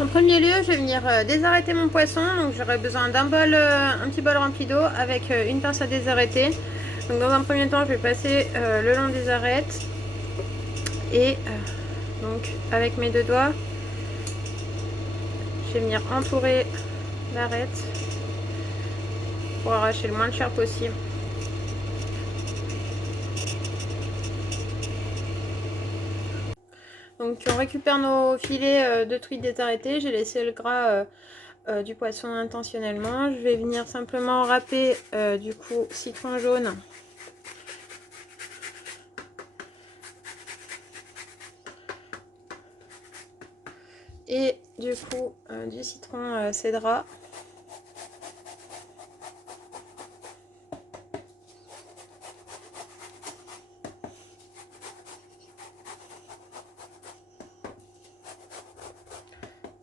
En premier lieu, je vais venir désarrêter mon poisson. Donc j'aurai besoin d'un bol, un petit bol rempli d'eau avec une pince à désarrêter. Donc dans un premier temps, je vais passer le long des arêtes et donc avec mes deux doigts, je vais venir entourer l'arête pour arracher le moins de chair possible. Donc on récupère nos filets de truites désarrêtés. J'ai laissé le gras du poisson intentionnellement. Je vais venir simplement râper du coup citron jaune et du coup du citron cédra.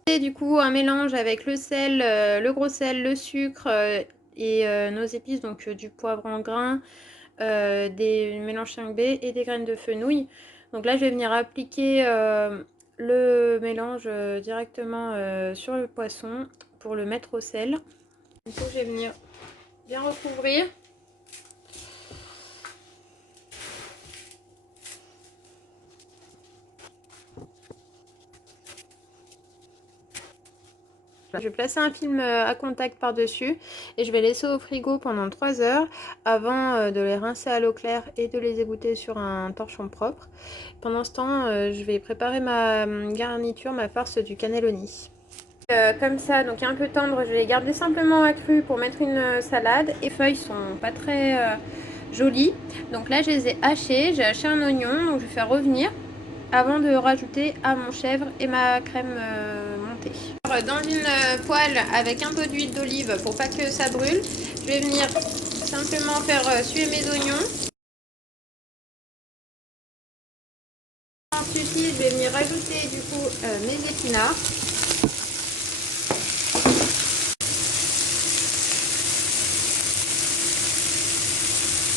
Et du coup un mélange avec le sel, le gros sel, le sucre et nos épices, donc du poivre en grains, des mélanges 5B et des graines de fenouil. Donc là je vais venir appliquer le mélange directement sur le poisson pour le mettre au sel. Du coup je vais venir bien recouvrir. Je vais placer un film à contact par-dessus et je vais laisser au frigo pendant 3 heures avant de les rincer à l'eau claire et de les égoutter sur un torchon propre. Pendant ce temps, je vais préparer ma garniture, ma farce du cannelloni. Comme ça, donc un peu tendre, je vais les garder simplement à cru pour mettre une salade. Les feuilles sont pas très jolies, donc là je les ai hachées. J'ai haché un oignon, donc je vais faire revenir avant de rajouter à mon chèvre et ma crème montée. Dans une poêle avec un peu d'huile d'olive pour pas que ça brûle, je vais venir simplement faire suer mes oignons. Ensuite, je vais venir rajouter du coup mes épinards.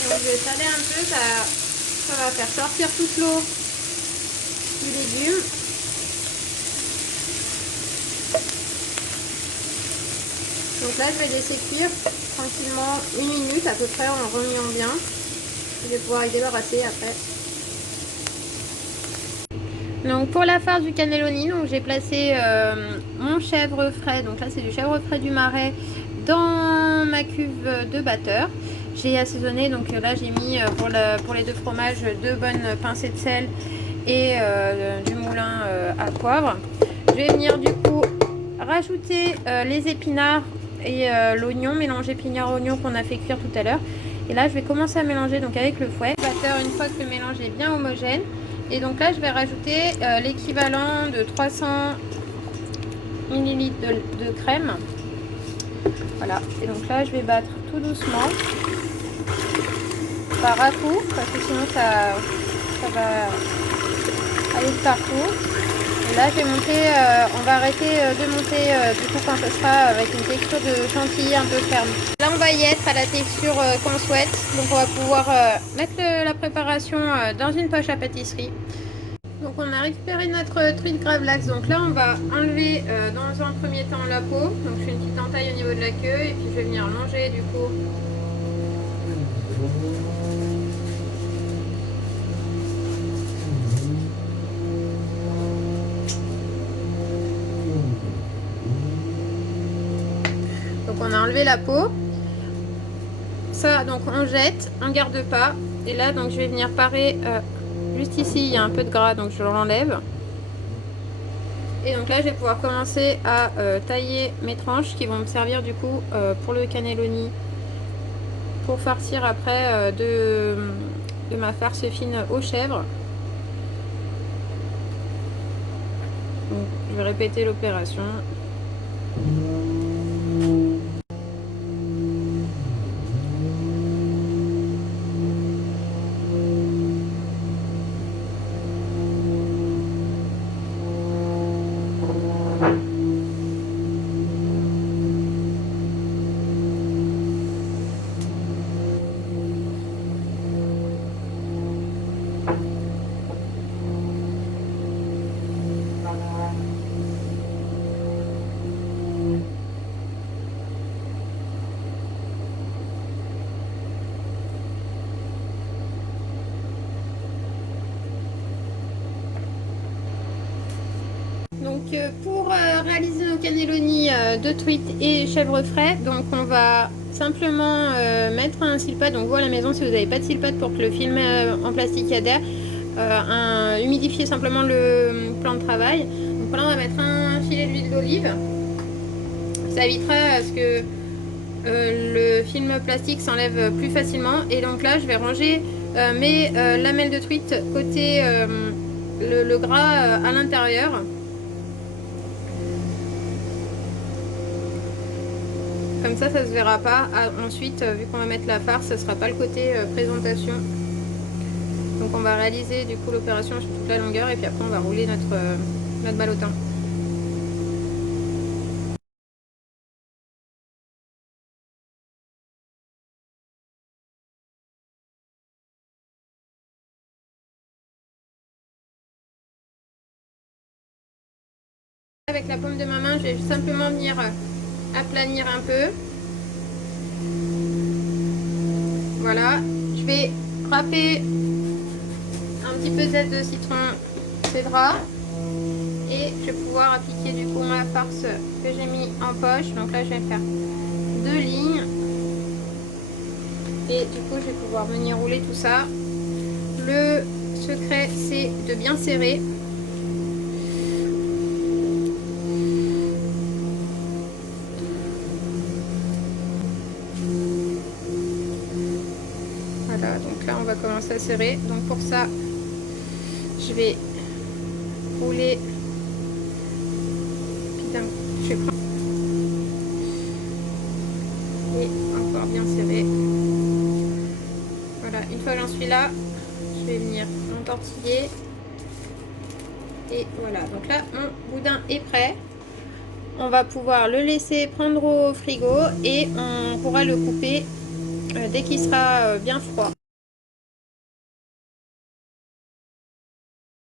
Donc je vais saler un peu, ça va faire sortir toute l'eau du légume. Donc là, je vais laisser cuire tranquillement 1 minute à peu près en remuant bien. Je vais pouvoir y débarrasser après. Donc pour la farce du cannelloni, j'ai placé mon chèvre frais, donc là c'est du chèvre frais du Marais, dans ma cuve de batteur. J'ai assaisonné, donc là j'ai mis pour les deux fromages 2 bonnes pincées de sel et du moulin à poivre. Je vais venir du coup rajouter les épinards et l'oignon, mélanger épinards-oignon qu'on a fait cuire tout à l'heure. Et là je vais commencer à mélanger donc avec le fouet. Le batteur, une fois que le mélange est bien homogène. Et donc là je vais rajouter l'équivalent de 300 ml de crème. Voilà, et donc là je vais battre tout doucement par à-coups parce que sinon ça va aller de partout. Et là je vais monter, on va arrêter de monter du coup quand ce sera avec une texture de chantilly un peu ferme. Là on va y être à la texture qu'on souhaite, donc on va pouvoir mettre la préparation dans une poche à pâtisserie. Donc on a récupéré notre truite gravlax, donc là on va enlever dans un premier temps la peau, donc je fais une petite entaille au niveau de la queue et puis je vais venir longer du coup donc on a enlevé la peau, ça donc on jette, on garde pas et là donc je vais venir parer juste ici il y a un peu de gras donc je l'enlève. Et donc là je vais pouvoir commencer à tailler mes tranches qui vont me servir du coup pour le cannelloni, pour farcir après de ma farce fine aux chèvres. Donc, je vais répéter l'opération. Donc pour réaliser nos cannelloni de truite et chèvre frais, donc on va simplement mettre un silpad, donc vous à la maison si vous n'avez pas de silpad pour que le film en plastique adhère, humidifier simplement le plan de travail. Donc là on va mettre un filet d'huile d'olive, ça évitera à ce que le film plastique s'enlève plus facilement. Et donc là je vais ranger mes lamelles de truite côté le gras à l'intérieur. Comme ça se verra pas. Ensuite, vu qu'on va mettre la farce, ce sera pas le côté présentation. Donc on va réaliser du coup l'opération sur toute la longueur et puis après on va rouler notre ballotin. Avec la paume de ma main, je vais simplement venir aplanir un peu. Voilà, je vais râper un petit peu d'aide de citron cédra et je vais pouvoir appliquer du coup ma farce que j'ai mis en poche. Donc là je vais faire 2 lignes et du coup je vais pouvoir venir rouler tout ça. Le secret c'est de bien serrer. Voilà, donc là on va commencer à serrer. Donc pour ça je vais rouler. Putain, je vais prendre et encore bien serré. Voilà, une fois que j'en suis là, je vais venir m'entortiller. Et voilà, donc là mon boudin est prêt. On va pouvoir le laisser prendre au frigo et on pourra le couper dès qu'il sera bien froid.